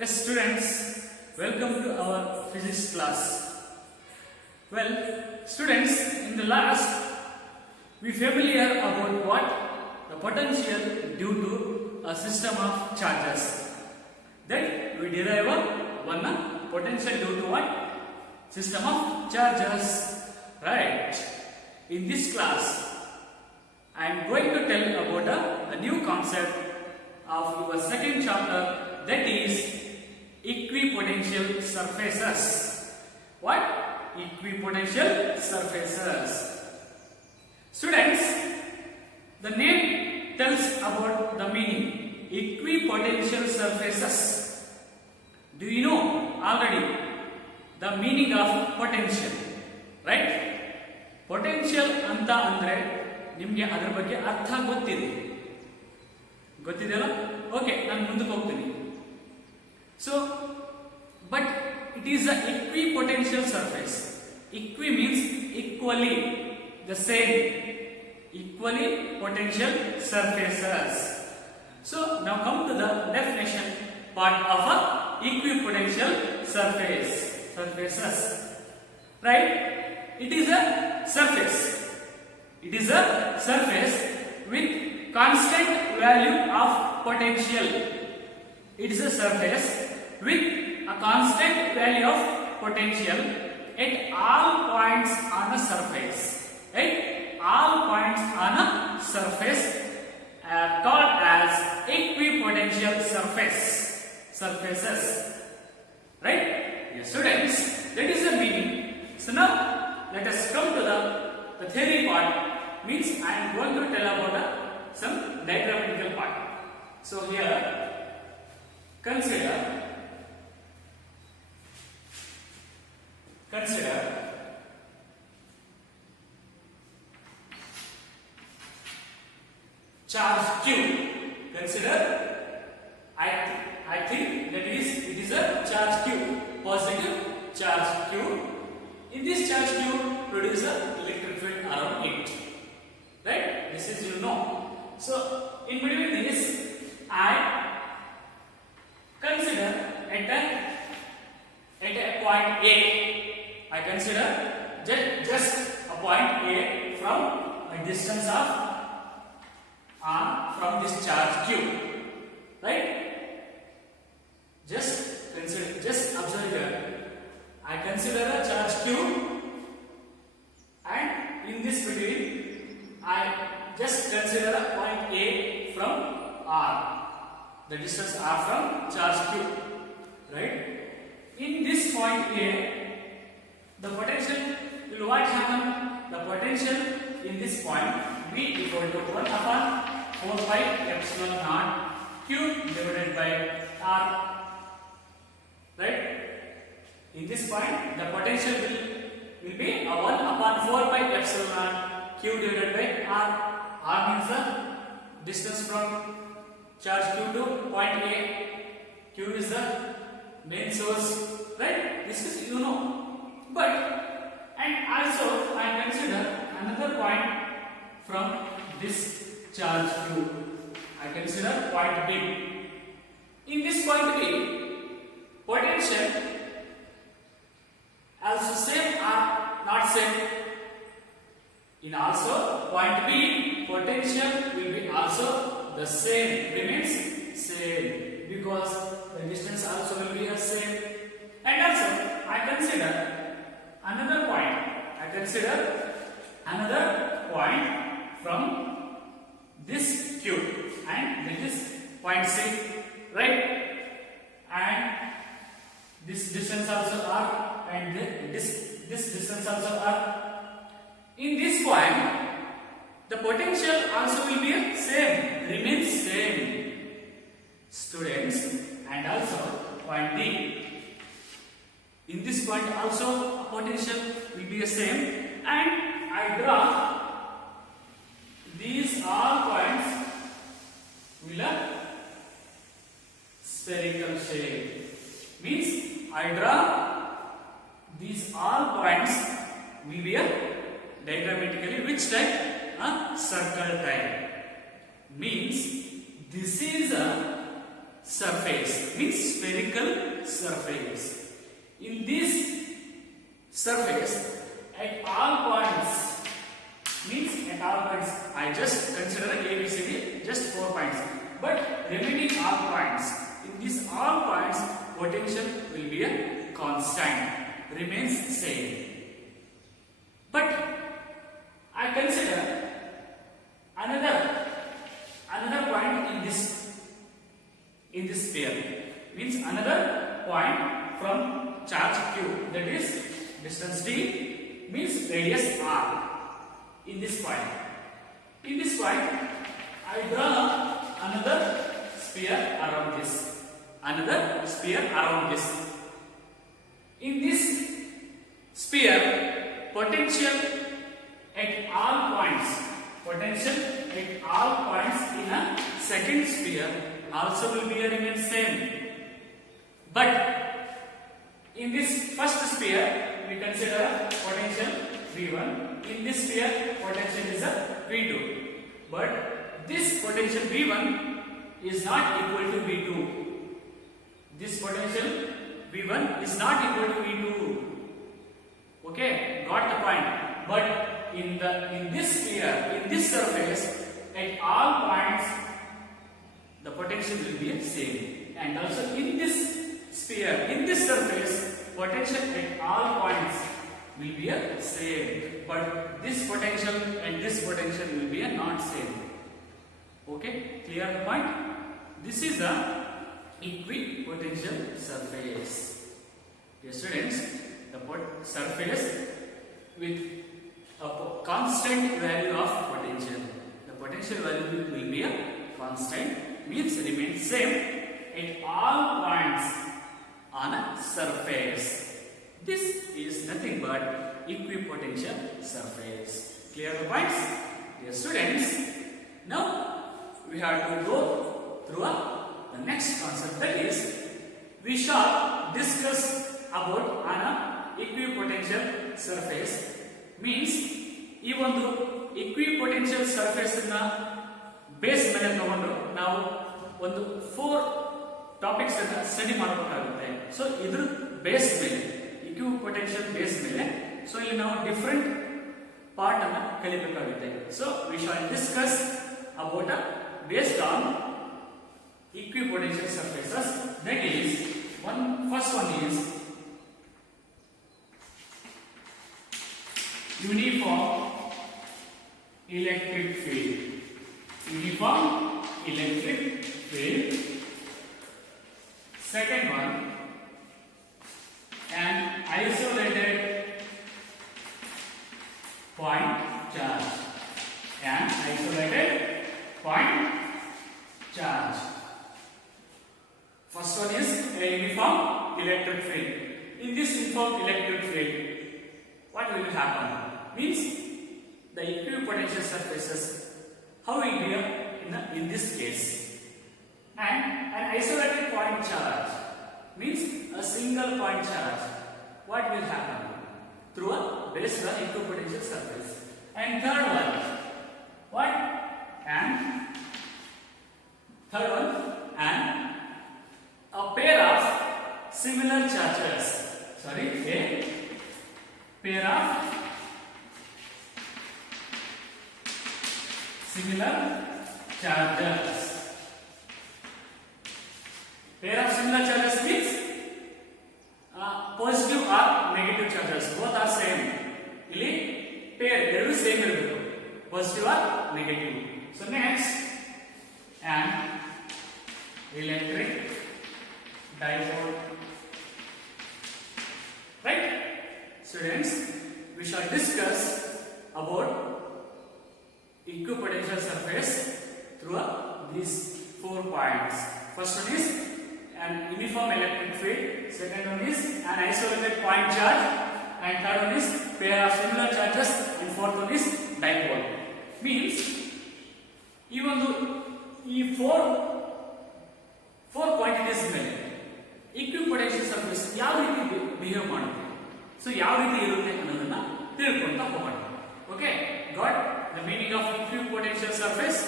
Yes, students, welcome to our physics class. Well, students, in the last, we familiar about what? The potential due to a system of charges. That we derive one potential due to what? System of charges. Right. In this class, I am going to tell about a new concept of your second chapter, that is equipotential surfaces. What? Equipotential surfaces. Students, the name tells about the meaning. Equipotential surfaces. Do you know already the meaning of potential? Right? Potential anta andre ನಿಮಗೆ ಅದರ ಬಗ್ಗೆ ಅರ್ಥ ಗೊತ್ತಿದೆಯಲ್ಲ? Okay, ನಾನು ಮುಂದಕ್ಕೆ ಹೋಗ್ತೀನಿ. So, but it is a equipotential surface. Equi means equally, the same. Equally potential surfaces. So, now come to the definition part of a equipotential surfaces. Right? It is a surface. It is a surface with constant value of potential. It is a surface with a constant value of potential at all points on a surface. Right? All points on a surface are called as equipotential surfaces. Right? Yes, students, that is the meaning. So now let us come to the theory part. Means I am going to tell about some diagrammatical part. So here, consider charge Q. Consider, I think that it is a charge Q, positive charge Q. In this charge Q produce a electric field around it. Right? This is you know. So in between this, I consider at a point A. I consider just a point A from a distance of r from this charge Q. Right? Just observe here. I consider a charge Q, and in this between I just consider a point A from R. The distance R from charge Q. Right? In this point A, the potential will what happen? The potential in this point V equal to 1 upon 4 pi epsilon naught Q divided by R. Right? In this point, the potential will be 1 upon 4 pi epsilon naught Q divided by R. R means the distance from charge Q to point A. Q is the main source. Right? This is you know. But and also I consider another point from this charge Q. I consider point B. In this point B, potential also same or not same? In also point B, potential will be also the same, remains same, because the distance also will be the same. And also I consider another point. From this Q, and this is point C. Right? And this distance also R, and this distance also R. In this point, the potential also will be same, remains same. Students, and also point D. In this point also potential will be the same, and I draw these all points will have spherical shape. Means I draw these all points will be a diagrammatically which type? Circle type. Means this is a surface, means spherical surface. In this surface, at all points, means at all points, I just consider A, B, C, D, just 4 points. But remaining all points, in these all points, potential will be a constant, remains same. But I consider another point in this sphere, means another point from charge Q, that is distance D, means radius R. In this point, I draw another sphere around this. In this sphere, potential at all points in a second sphere also will be remain same. But in this first sphere, we consider potential V1. In this sphere, potential is a V2. But this potential V1 is not equal to V2. This potential V1 is not equal to V2. Okay, got the point. But in this sphere, in this surface, at all points, the potential will be the same. And also in this sphere, in this surface, potential at all points will be a same. But this potential and this potential will be a not same. Okay, clear the point? This is a equipotential surface. Dear students, the surface with a constant value of potential. The potential value will be a constant, means remain same at all points on a surface. This is nothing but equipotential surface. Clear the points? Dear students, now we have to go through the next concept, that is we shall discuss about an equipotential surface. Means ಈ ಒಂದು equipotential surface ಅನ್ನ base ಮೇಲೆ ತಗೊಂಡು ನಾವು ಒಂದು 4 topics ಅನ್ನ study ಮಾಡಬೇಕಾಗುತ್ತೆ. So ಇದ್ರ ಬೇಸ್ ಮೇಲೆ, equipotential ಬೇಸ್ ಮೇಲೆ, ಸೊ ಇಲ್ಲಿ ನಾವು ಡಿಫರೆಂಟ್ ಪಾರ್ಟ್ ಅನ್ನ ಕಲಿಬೇಕಾಗುತ್ತೆ. So we shall discuss about based on equipotential surfaces. That is first one is uniform electric field. Second one, an isolated point charge. First one is a uniform electric field. In this uniform electric field, what will happen? Means the equipotential surfaces, how will be in this case? And an isolated point charge means a single point charge. What will happen? Through a based on equipotential surface. And third one, what? And third one, and a pair of similar charges. A pair of similar charges. Pair of similar charges means positive or negative charges. Both are same. Ili pair ಎರಡು same ಇರಬೇಕು, positive or negative. So next, an electric dipole. Right? Students, we shall discuss about equipotential surface through these 4 points. First one is an uniform electric field, second one is an isolated point charge, and third one is pair of similar charges, and fourth one is dipole. Means ಈ 4 quantities ಮೇಲೆ equipotential surface ಯಾವ ರೀತಿ behave ಮಾಡುತ್ತೆ, so ಯಾವ ರೀತಿ ಇರುತ್ತೆ ಅನ್ನೋದನ್ನ ತಿಳ್ಕೊಂತ ಹೋಗೋಣ. Okay, got the meaning of equipotential surface?